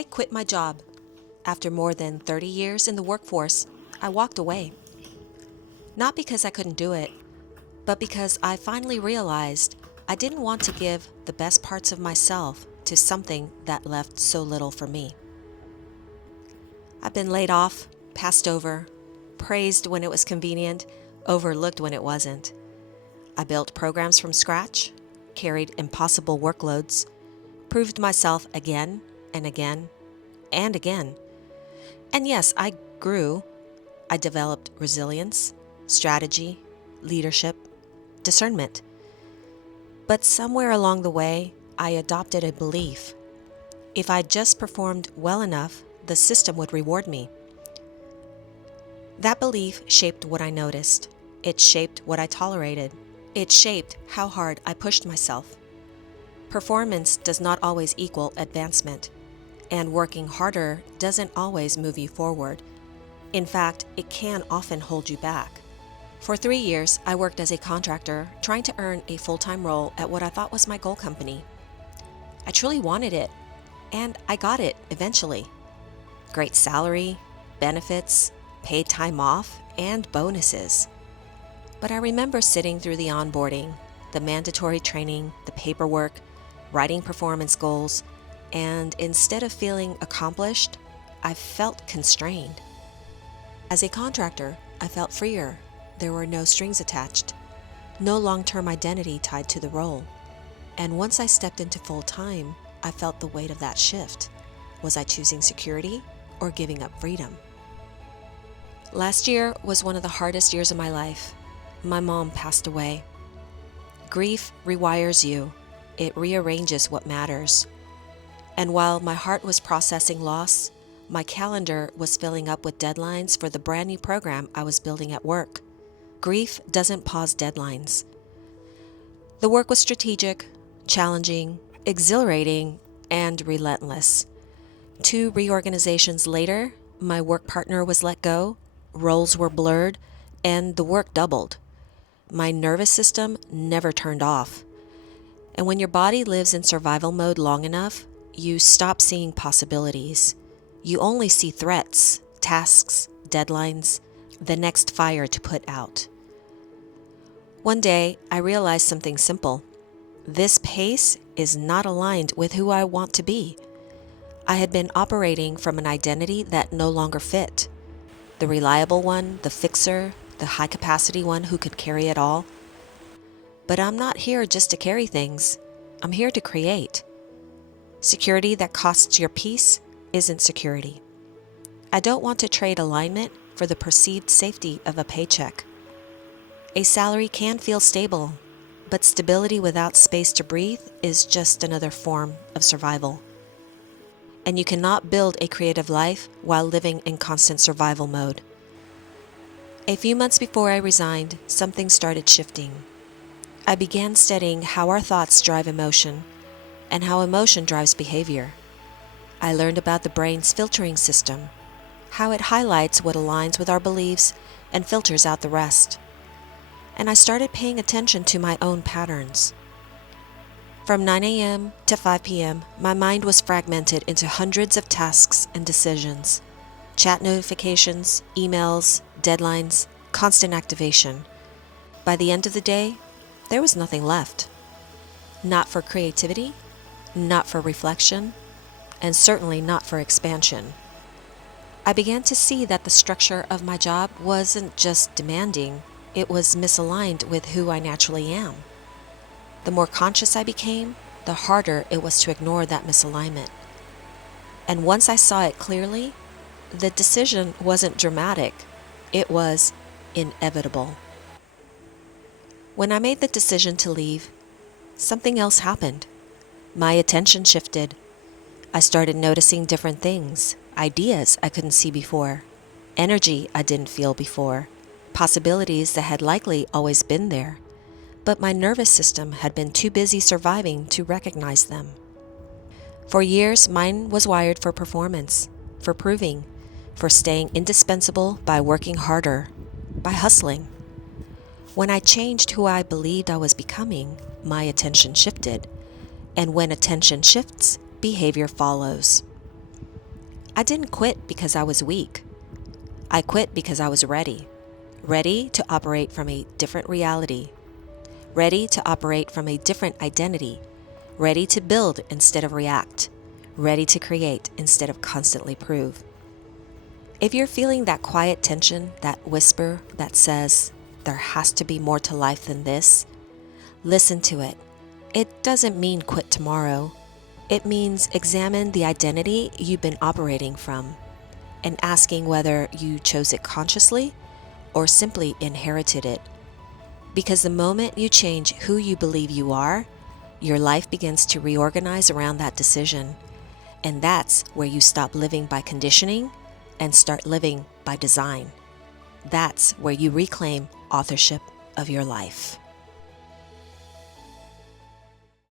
I quit my job. After more than 30 years in the workforce, I walked away. Not because I couldn't do it, but because I finally realized I didn't want to give the best parts of myself to something that left so little for me. I've been laid off, passed over, praised when it was convenient, overlooked when it wasn't. I built programs from scratch, carried impossible workloads, proved myself again and again and again. And yes, I grew. I developed resilience, strategy, leadership, discernment. But somewhere along the way, I adopted a belief. If I just performed well enough, the system would reward me. That belief shaped what I noticed. It shaped what I tolerated. It shaped how hard I pushed myself. Performance does not always equal advancement, and working harder doesn't always move you forward. In fact, it can often hold you back. For 3 years, I worked as a contractor, trying to earn a full-time role at what I thought was my goal company. I truly wanted it, and I got it eventually. Great salary, benefits, paid time off, and bonuses. But I remember sitting through the onboarding, the mandatory training, the paperwork, writing performance goals, and instead of feeling accomplished, I felt constrained. As a contractor, I felt freer. There were no strings attached, no long-term identity tied to the role. And once I stepped into full-time, I felt the weight of that shift. Was I choosing security or giving up freedom? Last year was one of the hardest years of my life. My mom passed away. Grief rewires you. It rearranges what matters. And while my heart was processing loss, my calendar was filling up with deadlines for the brand new program I was building at work. Grief doesn't pause deadlines. The work was strategic, challenging, exhilarating, and relentless. 2 reorganizations later, my work partner was let go, roles were blurred, and the work doubled. My nervous system never turned off. And when your body lives in survival mode long enough, you stop seeing possibilities. You only see threats, tasks, deadlines, the next fire to put out. One day, I realized something simple. This pace is not aligned with who I want to be. I had been operating from an identity that no longer fit. The reliable one, the fixer, the high-capacity one who could carry it all. But I'm not here just to carry things. I'm here to create. Security that costs your peace isn't security. I don't want to trade alignment for the perceived safety of a paycheck. A salary can feel stable, but stability without space to breathe is just another form of survival. And you cannot build a creative life while living in constant survival mode. A few months before I resigned, something started shifting. I began studying how our thoughts drive emotion and how emotion drives behavior. I learned about the brain's filtering system, how it highlights what aligns with our beliefs and filters out the rest. And I started paying attention to my own patterns. From 9 a.m. to 5 p.m., my mind was fragmented into hundreds of tasks and decisions. Chat notifications, emails, deadlines, constant activation. By the end of the day, there was nothing left. Not for creativity, not for reflection, and certainly not for expansion. I began to see that the structure of my job wasn't just demanding, it was misaligned with who I naturally am. The more conscious I became, the harder it was to ignore that misalignment. And once I saw it clearly, the decision wasn't dramatic, it was inevitable. When I made the decision to leave, something else happened. My attention shifted. I started noticing different things, ideas I couldn't see before, energy I didn't feel before, possibilities that had likely always been there, but my nervous system had been too busy surviving to recognize them. For years, mine was wired for performance, for proving, for staying indispensable by working harder, by hustling. When I changed who I believed I was becoming, my attention shifted. And when attention shifts, behavior follows. I didn't quit because I was weak. I quit because I was ready. Ready to operate from a different reality. Ready to operate from a different identity. Ready to build instead of react. Ready to create instead of constantly prove. If you're feeling that quiet tension, that whisper that says, there has to be more to life than this, listen to it. It doesn't mean quit tomorrow. It means examine the identity you've been operating from and asking whether you chose it consciously or simply inherited it. Because the moment you change who you believe you are, your life begins to reorganize around that decision. And that's where you stop living by conditioning and start living by design. That's where you reclaim authorship of your life.